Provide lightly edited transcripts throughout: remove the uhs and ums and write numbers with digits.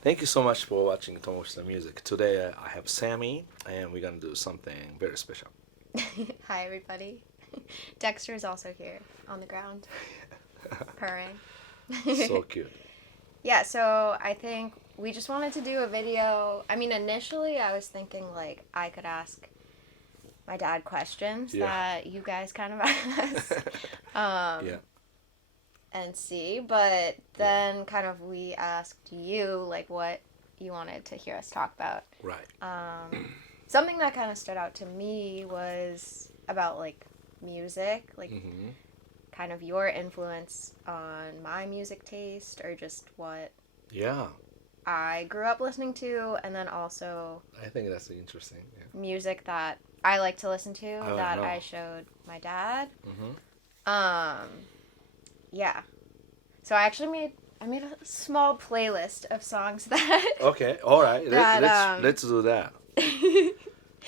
Thank you so much for watching Tomo and Music. Today I have Sammy, and we're gonna do something very special. Hi, everybody. Dexter is also here on the ground, purring. So cute. Yeah, so I think we just wanted to do a video. I mean, initially I was thinking like I could ask my dad questions that you guys kind of ask. Yeah. And see, but then kind of we asked you like what you wanted to hear us talk about. Right. Something that kind of stood out to me was about like music, like kind of your influence on my music taste or just what Yeah. I grew up listening to, and then also I think that's interesting. Yeah. music that I like to listen to Oh, that no. I showed my dad. Mm-hmm. Yeah. So I actually made a small playlist of songs that Okay. All right. That, Let's do that.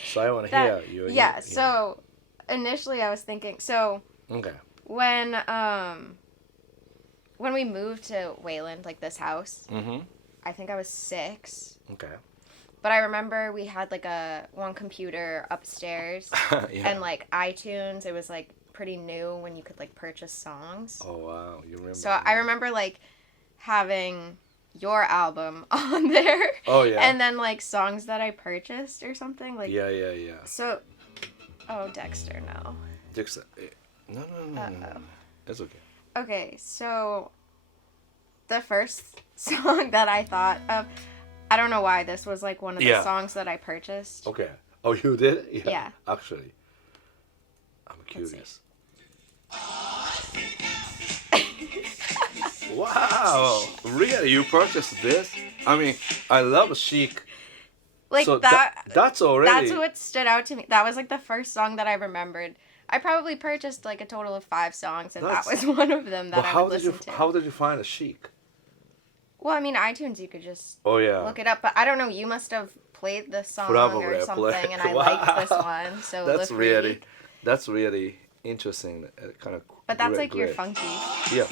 So I want to that hear you. yeah, so initially I was thinking Okay. when we moved to Wayland, like this house, I think I was 6. Okay. But I remember we had like one computer upstairs and like iTunes, it was like pretty new when you could like purchase songs. Oh wow, you remember? So I remember like having your album on there. Oh yeah. And then like songs that I purchased or something like. Yeah. So, Dexter, no. Dexter, no. It's okay. Okay, so the first song that I thought of, I don't know why this was like one of the songs that I purchased. Okay. Oh, you did? Yeah. Actually, I'm curious. Wow! Really? You purchased this? I mean, I love Chic. Like so that. That's already. That's what stood out to me. That was like the first song that I remembered. I probably purchased like a total of 5 songs, and that was one of them that I would listen to. How did you find a Chic? Well, I mean, iTunes, you could just look it up. But I don't know, you must have played the song or something, and I liked this one. So that's really interesting. Kind of. But that's like your funky. Yeah.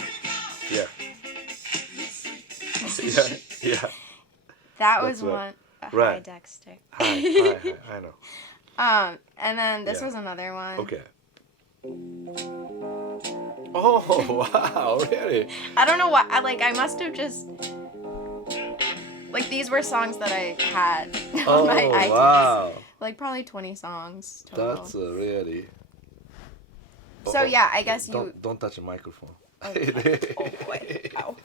That was one. Right. Hi, Dexter. Hi, I know. And then this was another one. Okay. Oh wow! Really? I don't know why. I must have just. Like, these were songs that I had on my iTunes. Wow. Like, probably 20 songs total. That's really... So, yeah, I guess you... Don't touch the microphone. Okay. Oh, boy. Ow.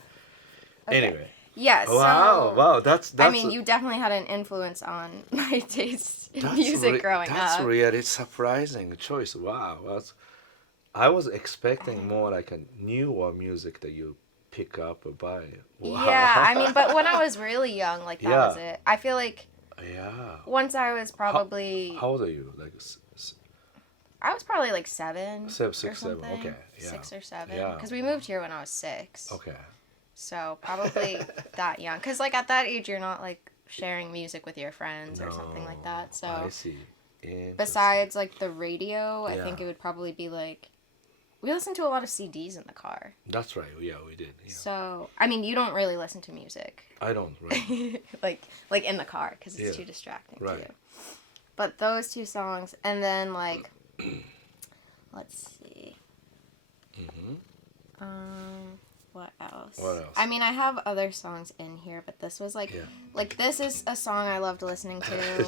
Okay. Anyway. Yeah, so... Wow, that's I mean, you definitely had an influence on my taste in music growing up. That's really surprising choice. Wow. I was expecting more like a newer music that you pick up or buy. Wow. Yeah, I mean, but when I was really young, like, that was it. I feel like once I was probably... How old are you? Like, I was probably like 7 6, or 7. something. Okay, 6 or 7. Yeah. Because we moved here when I was 6. Okay. So probably that young. Because, like, at that age, you're not, like, sharing music with your friends or something like that. So I see. Besides, like, the radio, I think it would probably be, like... We listened to a lot of CDs in the car. That's right. Yeah, we did. Yeah. So, I mean, you don't really listen to music. I don't, right. like in the car, because it's too distracting to you. But those 2 songs, and then, like... let's see. What else? I mean, I have other songs in here, but this was like, like this is a song I loved listening to.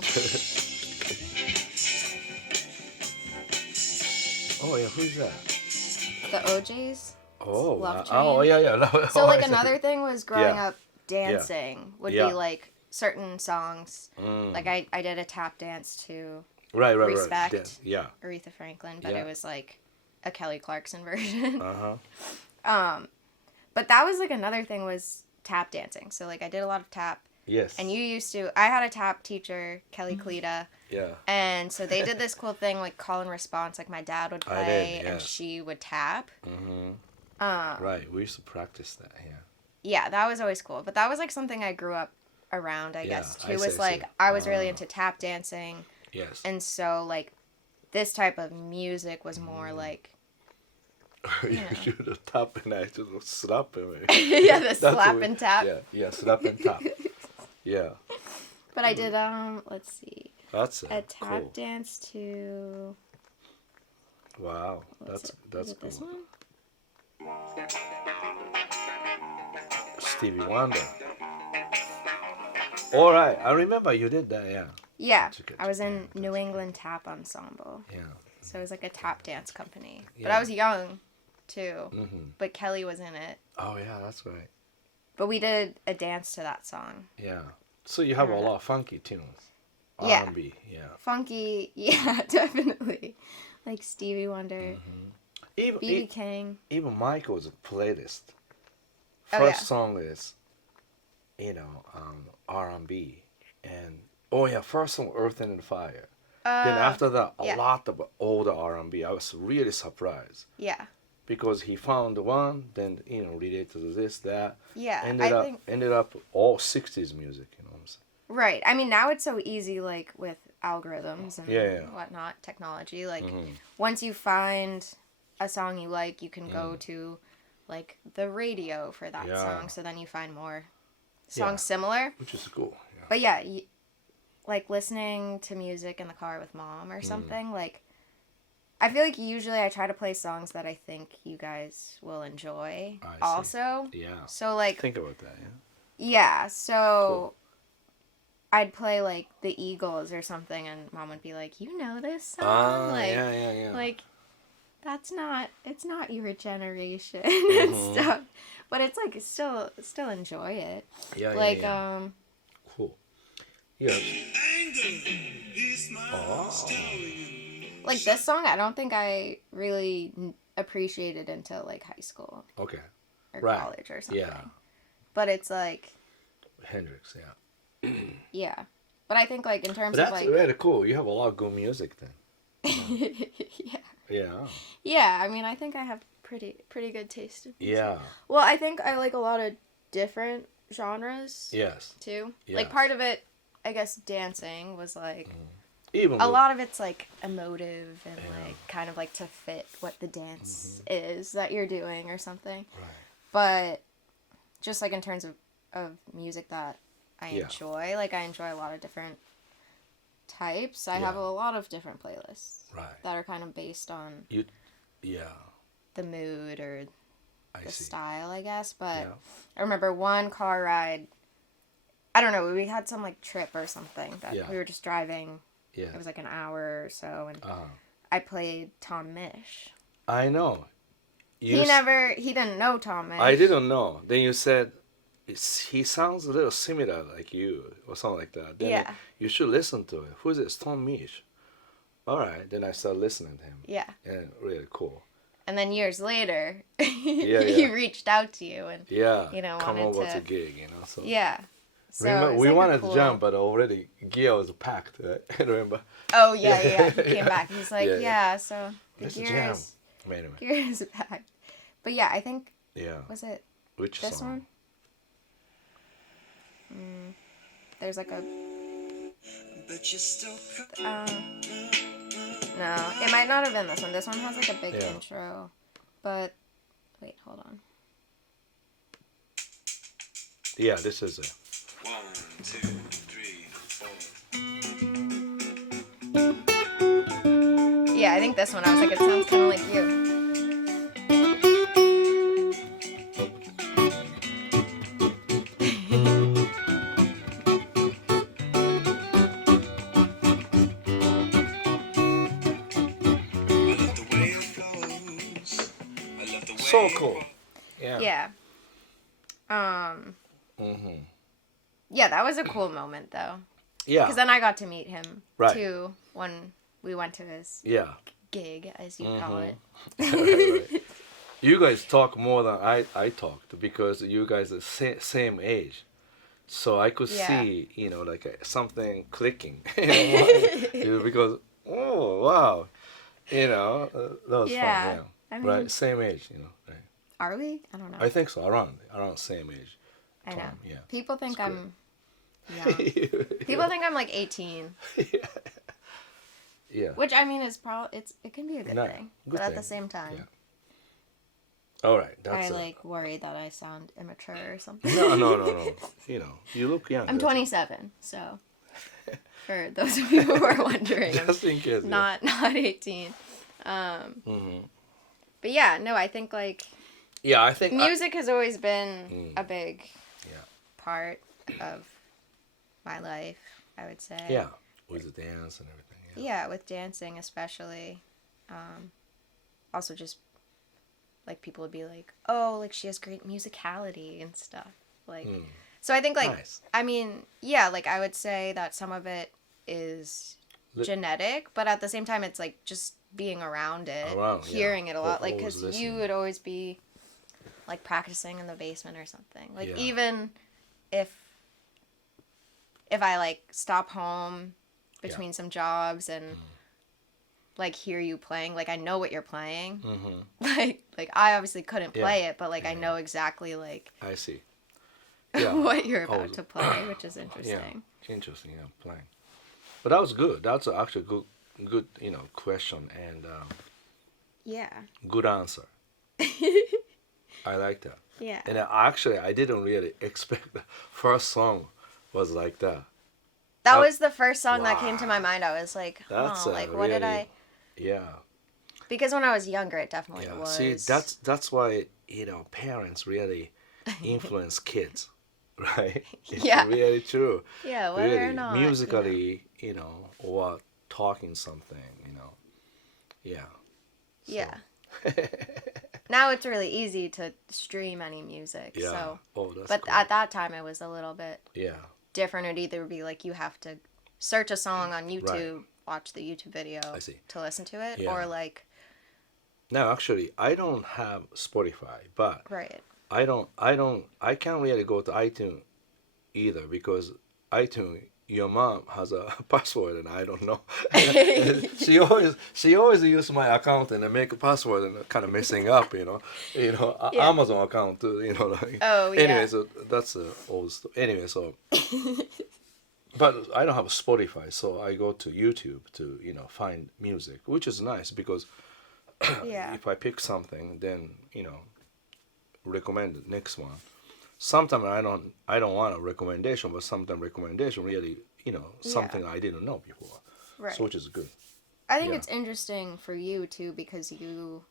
Oh yeah, who's that? The OJs. Oh, Love Train. Oh yeah. So like another thing was growing up dancing would be like certain songs. Like I did a tap dance to Respect. Right. Yeah. Aretha Franklin, but it was like a Kelly Clarkson version. But that was like another thing was tap dancing. So like I did a lot of tap. Yes. And I had a tap teacher, Kelly Cleta. Yeah. And so they did this cool thing like call and response. Like my dad would play and she would tap. Right. We used to practice that. Yeah. Yeah, that was always cool. But that was like something I grew up around, I guess, too. Was like I was really into tap dancing. Yes. And so like this type of music was more like You should have tap and I just slap him. Yeah, the slap and tap. Yeah, slap and tap. Yeah. But I did let's see. That's A tap cool. dance to Wow. what's That's is it cool. this one? Stevie Wonder. All right. I remember you did that. Yeah. Yeah. Good. I was in Yeah, New England Tap Ensemble. Yeah. So it was like a tap dance company. But Yeah. I was young too. Mm-hmm. But Kelly was in it. Oh yeah, that's right. But we did a dance to that song. Yeah. So you have a lot of funky tunes. Yeah. R&B. Yeah. Funky, yeah, definitely. Like Stevie Wonder, Mm-hmm. Even B.B. King. even Michael's playlist. Oh, First yeah. song is, R&B, and oh yeah, first song Earth and Fire. Then after that, a lot of older R&B. I was really surprised Yeah. because he found one, then related to this that. Yeah. Ended up all 60s music. You know what I'm saying? Right. I mean, now it's so easy, like with algorithms and Yeah. whatnot, technology. Like Mm-hmm. once you find a song you like, you can go to like the radio for that Yeah. song. So then you find more songs Yeah. similar. Which is cool. Yeah. But yeah, like listening to music in the car with mom or something, like I feel like usually I try to play songs that I think you guys will enjoy I see. also. Yeah. So like Think about that. Yeah. yeah, so I'd play like the Eagles or something and mom would be like, "You know this song?" Like yeah. like it's not your generation and stuff. But it's like still enjoy it. Yeah. Like yeah. Cool. Yeah. like this song I don't think I really appreciated until like high school Okay. or Right. college or something. Yeah. But it's like Hendrix. Yeah. yeah. But I think like in terms That's of like really cool. You have a lot of good music then. yeah. Yeah. Yeah, I mean I think I have pretty good taste in music. Yeah. Well, I think I like a lot of different genres Yes. too. Yes. Like part of it, I guess dancing was like Even a with- lot of it's like emotive and like kind of like to fit what the dance is that you're doing or something. Right. But just like in terms of music that I Yeah. enjoy, like I enjoy a lot of different types. I have Yeah. a lot of different playlists Right. that are kind of based on Yeah. the mood or I the see. style, I guess. But Yeah. I remember one car ride. I don't know. We had some like trip or something that Yeah. we were just driving. Yeah. It was like an hour or so, and Uh-huh. I played Tom Misch. I know. You He didn't know Tom Misch. I didn't know. Then you said he sounds a little similar like you or something like that. Then Yeah. you should listen to it. Who is it? Tom Misch. All right. Then I started listening to him. Yeah. And really cool. And then years later, he yeah. reached out to you and Yeah. Come wanted over to to gig, So yeah. So remember, it's we like a wanted cool- to jump, but already gear was packed. Right? Remember? Oh yeah. He came back. He's like, Yeah. so the Let's gear jam. is Anyway. gear is packed. But yeah, I think Yeah. was it Which this song? one? There's like a no, it might not have been this one. This one has like a big Yeah. intro, but wait, hold on. Yeah, this is it. 1, 2, 3, 4. Yeah, I think this one. I was like, it sounds kind of like you. So cool. Yeah. Yeah. Mm-hmm. Yeah, that was a cool moment though. Yeah. Because then I got to meet him Right. too when we went to his Yeah. gig, as you call it. Right. You guys talk more than I talked because you guys are same age. So I could Yeah. see, like something clicking. Because, oh, wow. That was Yeah. fun. Yeah. I mean, Right. Same age, right. Are we? I don't know. I think so. Around same age. I know. Tom, yeah. People think It's I'm young. People think I'm like 18, Yeah. which I mean is it can be a good No, thing, good but at thing. the same time, Yeah. All right, that's I worry that I sound immature or something. no. You look young. I'm that's 27, so for those of you who are wondering, Just in case. I'm not 18. Mm-hmm. But yeah, no, I think Yeah, I think music has always been a big Yeah. part of my life, I would say. Yeah, with the dance and everything. Yeah, with dancing especially. Also just people would be like, oh, she has great musicality and stuff. So I think Nice. I mean, yeah, I would say that some of it is genetic, but at the same time it's just being around it, hearing it a lot, because you would always be practicing in the basement or something. Even if I stop home between some jobs and hear you playing, I know what you're playing. I obviously couldn't play it, but I know exactly I see. Yeah. what you're about to play, which is interesting. Yeah, interesting. Yeah, playing. But that was good. That's actually good. Question and Yeah. good answer. I like that. Yeah. And I didn't really expect the first song was like that. That was the first song that came to my mind. I was like, That's what did I... Yeah. Because when I was younger, it definitely was. See, that's why, parents really influence kids, right? It's really true. Yeah, whether really, or not. musically, or talking something, Yeah. So. Yeah. Now it's really easy to stream any music. Yeah. So. That's But cool. at that time, it was a little bit Yeah. different. It'd either be you have to search a song on YouTube, watch the YouTube video to listen to it, or Now, actually, I don't have Spotify, but right. I can't really go to iTunes either because iTunes, your mom has a password and I don't know. she always uses my account and make a password and kind of messing up, Amazon account too, Oh, yeah. Anyway, so that's old story. Anyway, so. But I don't have a Spotify, so I go to YouTube to find music, which is nice because if I pick something, then recommend the next one. Sometimes I don't want a recommendation, but sometimes recommendation really something I didn't know before, Right. so which is good. I think it's interesting for you too because you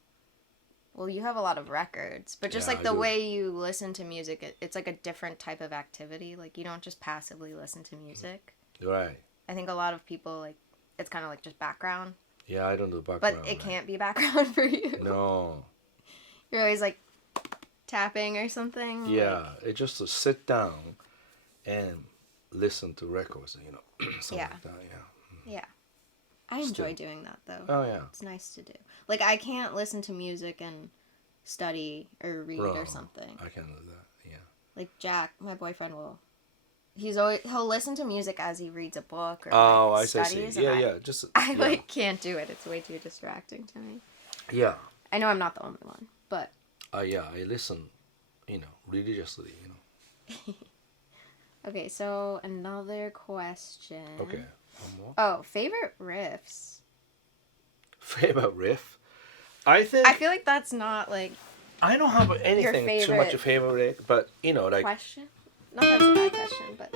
have a lot of records, but just Yeah, the I do. way you listen to music, it's a different type of activity. You don't just passively listen to music. Right. I think a lot of people it's kind of just background. Yeah, I don't do background. But it can't be background for you. No. You're always tapping or something. Yeah, it's just to sit down and listen to records, something like that. Yeah. Yeah. I enjoy doing that though. Oh yeah. It's nice to do. I can't listen to music and study or read or something. I can do that. Yeah. Jack, my boyfriend he'll listen to music as he reads a book or I studies. see. Yeah. Just I can't do it. It's way too distracting to me. Yeah. I know I'm not the only one, but Yeah, I listen, religiously, Okay, so another question. Okay. One more. Oh, favorite riffs. Favorite riff? I think I feel that's not I don't have anything too much favorite, but question. Not that it's a bad question, but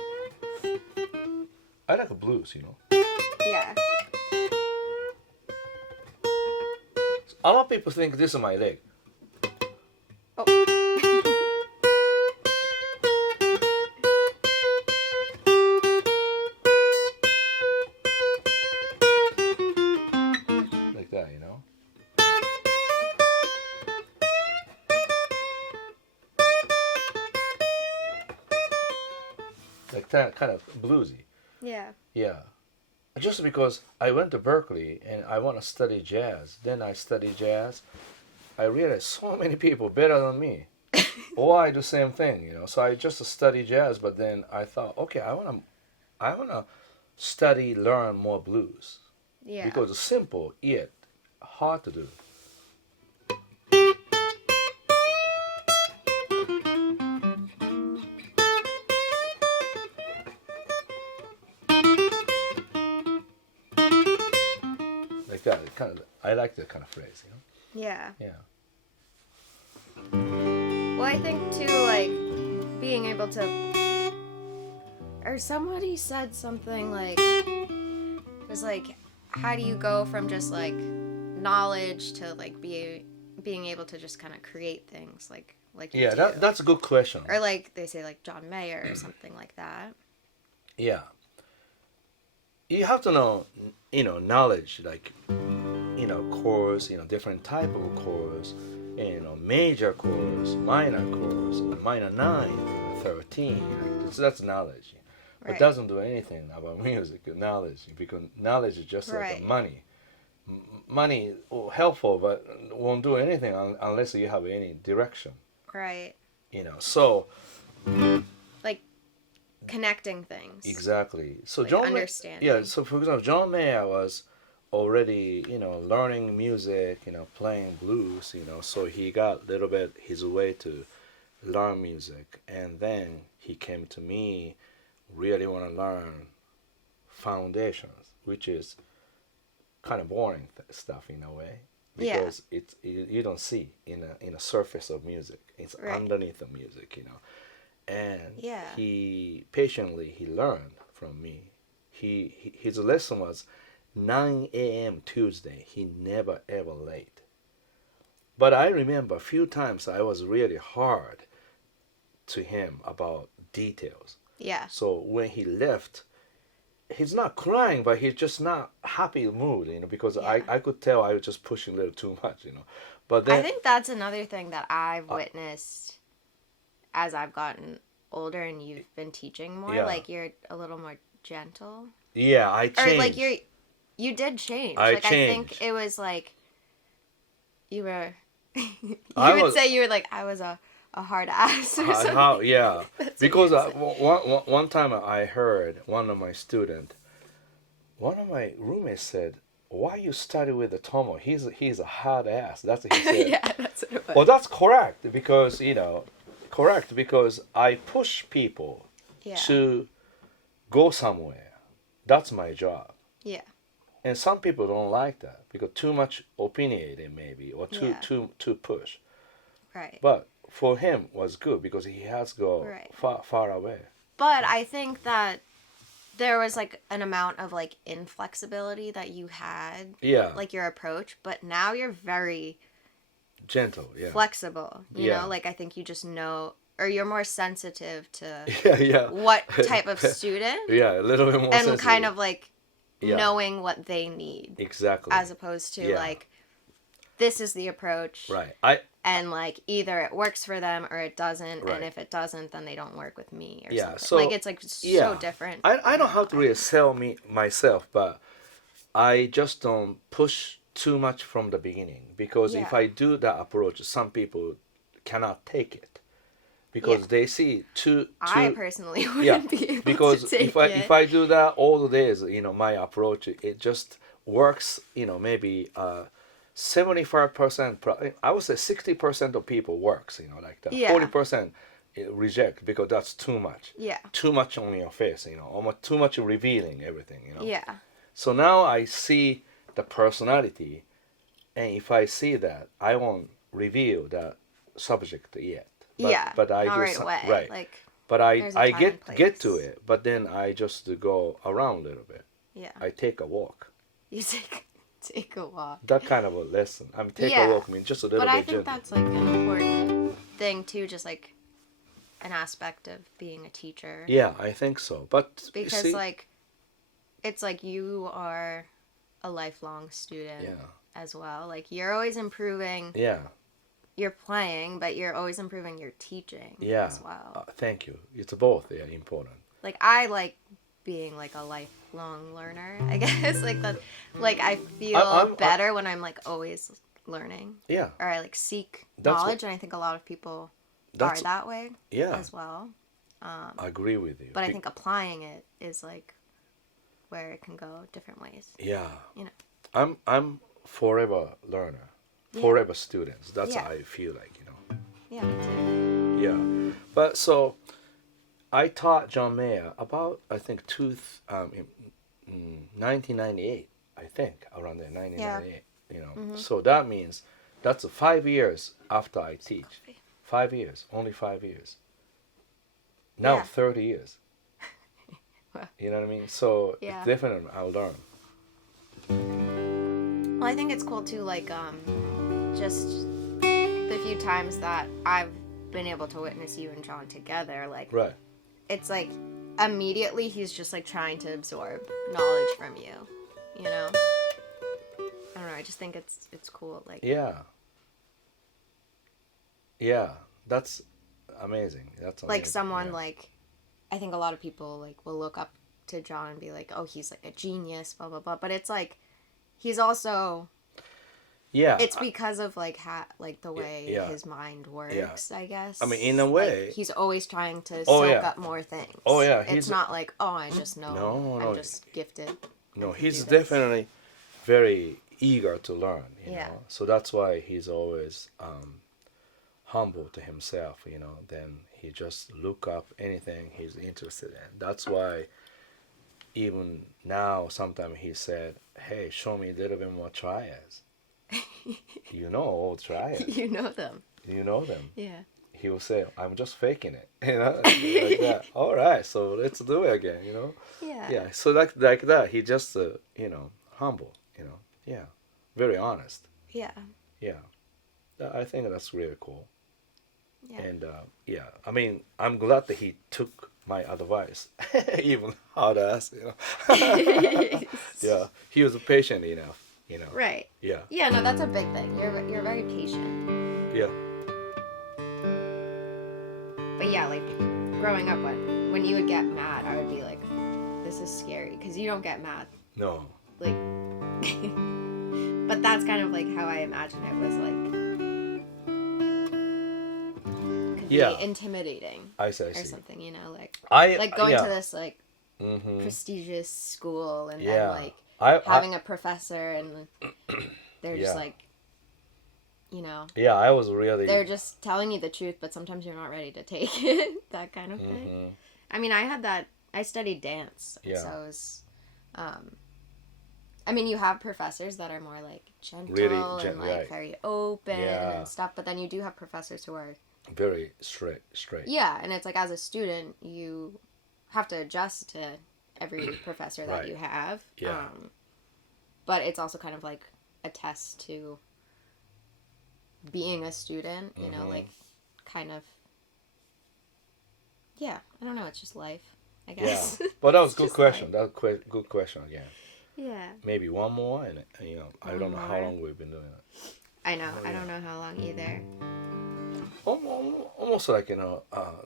I like a blues, yeah. A lot of people think this is my leg. Oh. Like that, Like that, kind of bluesy. Yeah. Yeah. Just because I went to Berkeley and I want to study jazz. Then I study jazz. I realized so many people better than me. Or I do same thing, So I just study jazz, but then I thought, okay, I wanna study, learn more blues. Yeah. Because it's simple yet hard to do. Like that, I like that kind of phrase, Yeah. Yeah. Well, I think too, like, being able to, or somebody said something like, it was like, how do you go from just like knowledge to like being able to just kind of create things like you Yeah, do? that's a good question. Or like they say like John Mayer or something like that. Yeah. You have to know, knowledge, like, chords, different type of chords, major chords, minor chords, minor 9, 13. So that's knowledge. But Right. doesn't do anything about music, knowledge, because knowledge is just like Right. money. Money helpful, but won't do anything unless you have any direction. Right. So Like connecting things. exactly. So Like John understanding. Yeah. So for example, John Mayer was already learning music, playing blues, so he got a little bit his way to learn music, and then he came to me, really want to learn foundations, which is kind of boring stuff in a way, because it's you don't see in a surface of music. It's Right. underneath the music, and Yeah. he patiently he learned from me. His lesson was 9 a.m. Tuesday. He never ever late. But I remember a few times I was really hard to him about details. Yeah. So when he left, he's not crying, but he's just not happy mood, because Yeah. I could tell I was just pushing a little too much, But then I think that's another thing that I've witnessed as I've gotten older and you've been teaching more. Yeah. Like you're a little more gentle. yeah, I changed. Or like you did change. I like I think changed. it was like you were you I would was- say you were like I was a hard ass or something. Yeah, That's what because you said. one time I heard one of my roommates said, "Why you study with the Tomo? He's a hard ass." That's what he said. Yeah, that's what it was. Well, that's correct because I push people Yeah. to go somewhere. That's my job. Yeah. And some people don't like that because too much opinionated maybe, or Yeah. too push. Right. But for him was good because he has to go Right. far away. But I think that there was like an amount of like inflexibility that you had, Yeah. like your approach, but now you're very Gentle. Yeah. flexible. You Yeah. know, like I think you just know, or you're more sensitive to yeah. what type of student Yeah, a little bit more. and sensitive. kind of like Yeah. knowing what they need Exactly. as opposed to Yeah. like this is the approach right. and like either it works for them or it doesn't Right. and if it doesn't then they don't work with me or Yeah, something. so- Like it's like so different. I don't have to really sell myself, but I just don't push too much from the beginning because if Yeah. I do that approach, some people cannot take it because Yeah. they see too. I personally wouldn't Yeah, be able because to take if I do that all the days, my approach it just works. Maybe 75%. I would say 60% of people works. Like that. Yeah. 40% reject because that's too much. Yeah. Too much on your face. Almost too much revealing everything. Yeah. So now I see the personality, and if I see that, I won't reveal that subject yet. But I not do right away. right. Like But there's a I time and get to place. it, but then I just go around a little bit. yeah. I take a walk. You take a walk. That kind of a lesson. Take Yeah. a walk means just a little But I bit think gentle. that's like an important thing too, just like an aspect of being a teacher. Yeah, I think so. But you Because see, like it's like you are a lifelong student yeah, as well. Like you're always improving yeah, your playing, but you're always improving your teaching yeah. as well. Thank you. It's both. Yeah, important. Like I like being like a lifelong learner, I guess. Like that like I feel I'm- better when I'm like always learning. Yeah, Or I like seek That's what- knowledge and I think a lot of people that's are that way yeah. as well. I agree with you. But I think applying it is like where it can go different ways. yeah, You know. I'm forever learner, Yeah. forever students. That's Yeah. how I feel like. Yeah, me too. Yeah, but so I taught John Mayer about I think 1998. I think around there 1998. So that means that's 5 years after I teach. 5 years, only 5 years. Now Yeah. 30 years. You know what I mean? So Yeah. definitely I'll learn. Well, I think it's cool too, like, just the few times that I've been able to witness you and John together, like, Right. it's like immediately he's just like trying to absorb knowledge from you, you know? I don't know, I just think it's cool, like, Yeah. Yeah. That's amazing. That's amazing. like someone yeah. like, I think a lot of people like will look up to John and be like, oh, he's like a genius, blah blah blah, but it's like he's also, Yeah. it's because of like like the way yeah. his mind works, I guess. I mean, in a way- like, he's always trying to Oh, soak yeah. up more things. Oh, yeah, It's he's- not like, oh, I just know. No. I'm just gifted. No, I can he's do this. definitely very eager to learn, you Yeah. know. So that's why he's always humble to himself, you know. Then he just look up anything he's interested in. That's why even now sometimes he said, hey, show me a little bit more triads. You know all triads. You know them. You know them. Yeah. He will say, I'm just faking it. You know, like that. All right, so let's do it again, you know. Yeah. Yeah, so like that, he just, you know, humble, you know. Yeah, very honest. Yeah. Yeah, I think that's really cool. Yeah. And yeah, I mean, I'm glad that he took my advice, even hard ass, you know. Yeah, he was patient enough, you know. Right. Yeah, Yeah, no, that's a big thing. You're very patient. yeah, But yeah, like growing up, when you would get mad, I would be like, this is scary because you don't get mad. no, Like, but that's kind of like how I imagine it was like. Could Yeah. be intimidating I see. or something, you know, like going yeah. to this like Mm-hmm. prestigious school and Yeah. then like I having a professor and they're just Yeah. like, you know, yeah, I was really. they're just telling you the truth, but sometimes you're not ready to take it. That kind of thing. Mhm. I mean, I had that. I studied dance, and Yeah. so it was. I mean, you have professors that are more like gentle Really and like right. very open Yeah. and stuff, but then you do have professors who are Very straight. yeah, and it's like as a student you have to adjust to every professor that Right. you have. Yeah. But it's also kind of like a test to being a student, you know, Mhm. like kind of. Yeah, I don't know. It's just life, I Yeah, guess. but that was It's good just question. like- That's good question again. Yeah, Maybe one more, and you know, I One don't know how more. long we've been doing it. I know. Oh, I yeah. don't know how long either. Almost like, you know,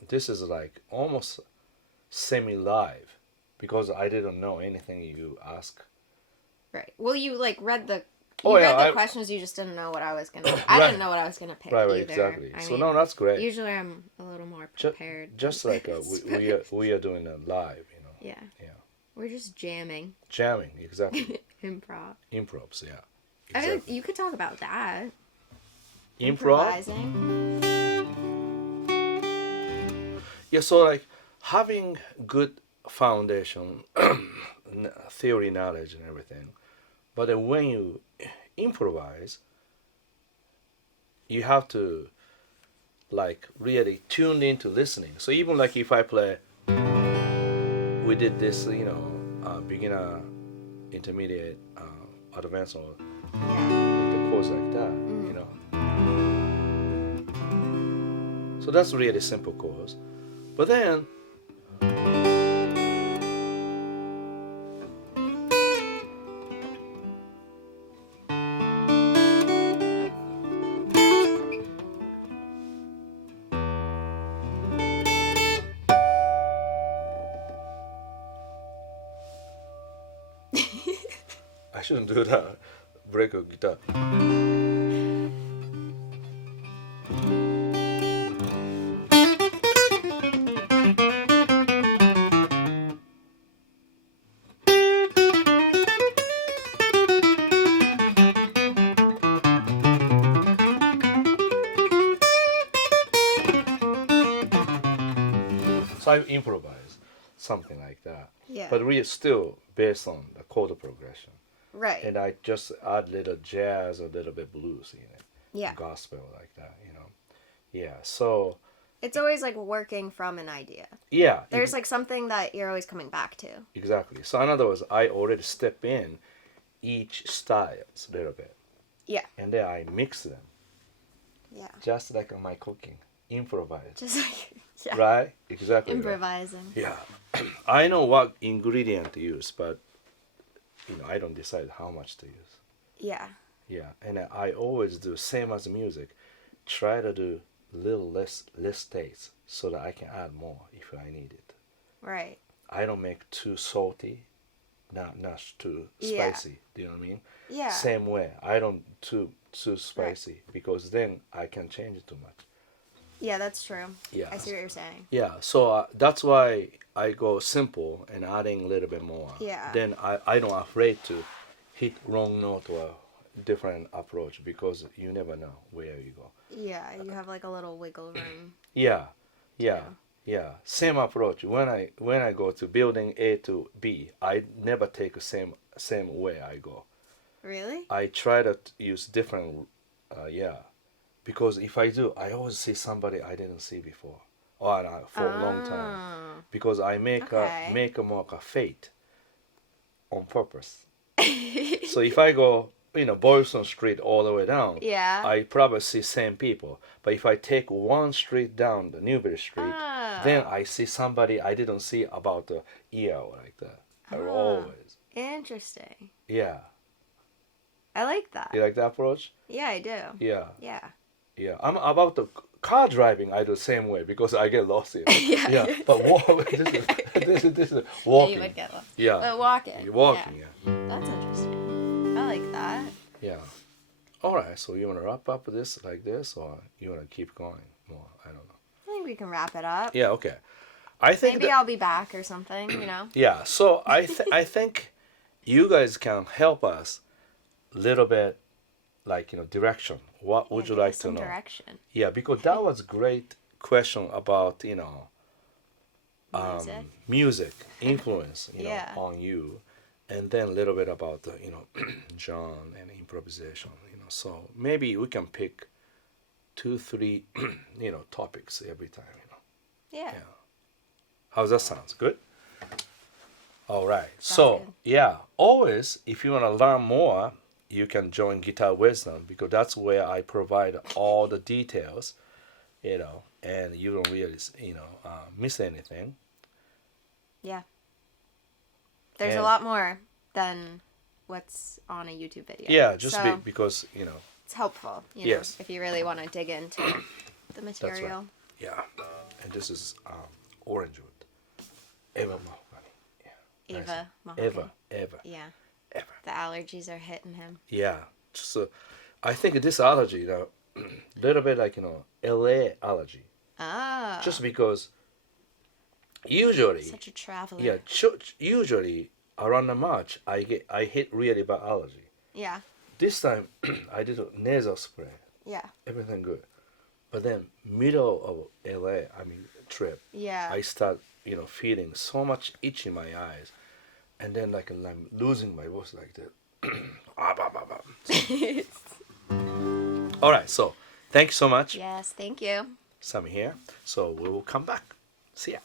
this is like almost semi-live because I didn't know anything you ask. Right. Well, you like read the. Oh, You yeah, read the I- questions. You just didn't know what I was gonna. I Right. didn't know what I was gonna pick Right, either. exactly. I So mean, no, that's great. usually I'm a little more Ju- prepared. Just like we are doing it live, you know. Yeah. Yeah. We're just jamming. Jamming, exactly. Improv. Improvs, yeah. I mean, Exactly. you could talk about that. Improv. Improvising. Yeah, so like having good foundation, theory knowledge and everything, but then when you improvise, you have to like really tune into listening. So even like if I play, we did this, you know, beginner, intermediate, advanced, or Yeah. the course like that, you know. So that's really simple course. But then I shouldn't do that. Break a guitar. So I improvise something like that. Yeah. But really still based on the chord progression. Right. And I just add little jazz, a little bit blues in it. Yeah. Gospel like that, you know. Yeah. So It's always like working from an idea. yeah, There's like something that you're always coming back to. exactly. So in other words, I already step in each styles a little bit, Yeah. and then I mix them, Yeah. just like my cooking, improvise, Just like yeah. right? Exactly. Right. Improvising. Yeah, I know what ingredient to use, but I don't decide how much to use. Yeah. Yeah, and I always do same as music. Try to do little less taste so that I can add more if I need it. Right. I don't make too salty, not too Yeah. spicy. Do you know what I mean? Yeah. Same way. I don't too spicy because then I can change it too much. Yeah, that's true. Yeah. I see what you're saying. Yeah, so that's why I go simple and adding a little bit more. Yeah. Then I don't afraid to hit wrong note or different approach because you never know where you go. Yeah, you have like a little wiggle room. Yeah, yeah. Same approach. When I go to building A to B, I never take the same way I go. Really? I try to use different, because if I do, I always see somebody I didn't see before, or for a long time, because I make a more of a fate on purpose. So if I go, Boylston Street all the way down, Yeah. I probably see same people. But if I take one street down, the Newbury Street, then I see somebody I didn't see about a year like that. I always. Interesting. Yeah. I like that. You like that approach? Yeah, I do. Yeah. Yeah. Yeah. I'm about the car driving. I do the same way because I get lost in. Yeah. Yeah. But this is walking. Yeah, you would get lost. Yeah. But walking. Walking. Yeah. That's interesting. I like that. Yeah. All right. So you want to wrap up this like this, or you want to keep going more? I don't know. I think we can wrap it up. Yeah. Okay. I think Maybe I'll be back or something, Yeah. So I think you guys can help us a little bit, like direction. What would you give like us to some know? direction. Yeah, because that was great question about Music. music influence Yeah. on you, and then a little bit about John and improvisation. So maybe we can pick 2-3 topics every time. Yeah. Yeah. How's that sound? Good? All right. Sounds So, good. yeah, always, if you want to learn more, you can join Guitar Wisdom because that's where I provide all the details, and you don't really, miss anything. Yeah. There's a And- lot more than what's on a YouTube video. Yeah, just so because, it's helpful, Yes. if you really want to dig into the material. yeah. And this is orange wood. Ever mahogany. Yeah. Eva. Nice. Mahogany. Ever. Yeah. Ever. The allergies are hitting him. Yeah. Just, I think this allergy, little bit like, LA allergy. Oh. Just because usually, Such a traveler. yeah, usually around the March, I hit really bad allergy. Yeah. This time, I did a nasal spray. Yeah. Everything good. But then middle of LA, trip, Yeah. I start, feeling so much itch in my eyes. And then like I'm losing my voice like that. All right, so thank you so much. Yes, thank you. Sammi here. So we will come back. See ya.